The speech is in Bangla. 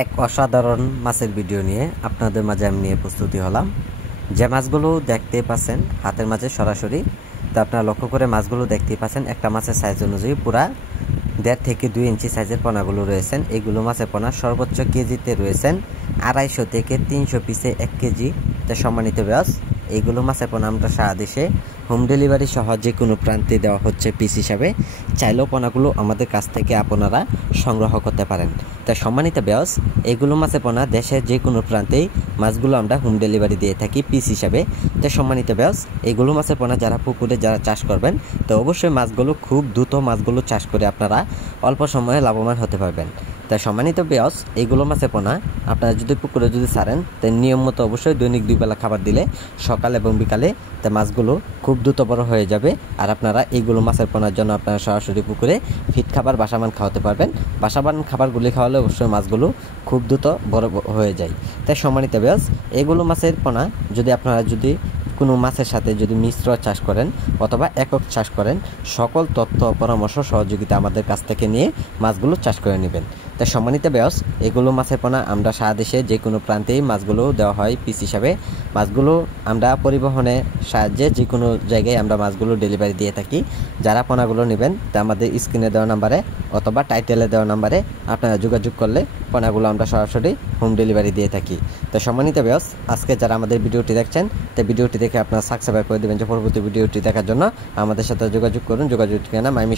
এক অসাধারণ মাছের ভিডিও নিয়ে আপনাদের মাঝে আমি নিয়ে প্রস্তুতি হলাম। যে মাছগুলো দেখতে পাচ্ছেন হাতের মাঝে সরাসরি, তো আপনারা লক্ষ্য করে মাছগুলো দেখতেই পাচ্ছেন একটা মাছের সাইজ অনুযায়ী পুরা 1.5 থেকে 2 ইঞ্চি সাইজের পোনাগুলো রয়েছেন। এইগুলো মাছের পোনা সর্বোচ্চ কেজিতে রয়েছেন 250 থেকে 300 পিসে 1 কেজি। তো সম্মানিত ব্যাস, এইগুলো মাছের পোনা আমরা সারা দেশে হোম ডেলিভারি সহ যে কোনো প্রান্তে দেওয়া হচ্ছে পিস হিসাবে। চাইলেও পোনাগুলো আমাদের কাছ থেকে আপনারা সংগ্রহ করতে পারেন। তাই সম্মানিত ব্যাস, এইগুলো মাছের পোনা দেশের যে কোনো প্রান্তেই মাছগুলো আমরা হোম ডেলিভারি দিয়ে থাকি পিস হিসাবে। তো সম্মানিত ব্যাস, এইগুলো মাছের পোনা যারা পুকুরে যারা চাষ করবেন, তো অবশ্যই মাছগুলো খুব দ্রুত মাছগুলো চাষ করে আপনারা অল্প সময়ে লাভবান হতে পারবেন। তাই সম্মানিত ব্যাস, এইগুলো মাছের পোনা আপনারা যদি পুকুরে যদি ছাড়েন, তাই নিয়ম মতো অবশ্যই দৈনিক 2 বেলা খাবার দিলে সকাল এবং বিকালে তাই মাছগুলো খুব দ্রুত বড় হয়ে যাবে। আর আপনারা এইগুলো মাছের পোনার জন্য আপনারা সরাসরি পুকুরে ফিট খাবার বাসাবান খাওয়াতে পারবেন। বাসাবান খাবারগুলি খাওয়ালে অবশ্যই মাছগুলো খুব দ্রুত বড় হয়ে যায়। তাই সম্মানিত ব্যাস, এইগুলো মাছের পোনা যদি আপনারা কোনো মাছের সাথে যদি মিশ্র চাষ করেন অথবা একক চাষ করেন, সকল তথ্য পরামর্শ সহযোগিতা আমাদের কাছ থেকে নিয়ে মাছগুলো চাষ করে নেবেন। তাই সম্মানিত ব্যাস, এগুলো মাছের পোনা আমরা সারা দেশে যে কোনো প্রান্তেই মাছগুলো দেওয়া হয় পিস হিসাবে। মাছগুলো আমরা পরিবহনের সাহায্যে যে কোনো জায়গায় আমরা মাছগুলো ডেলিভারি দিয়ে থাকি। যারা পোনাগুলো নেবেন তা আমাদের স্ক্রিনে দেওয়া নাম্বারে অথবা টাইটেলে দেওয়া নাম্বারে আপনারা যোগাযোগ করলে পোনাগুলো আমরা সরাসরি হোম ডেলিভারি দিয়ে থাকি। তো সম্মানিত ব্যাস, আজকে যারা আমাদের ভিডিওটি দেখছেন, তো ভিডিওটি দেখে আপনারা সাবস্ক্রাইব করে দেবেন যে পরবর্তী ভিডিওটি দেখার জন্য আমাদের সাথে যোগাযোগ করুন। যোগাযোগ ঠিকানা মাইমি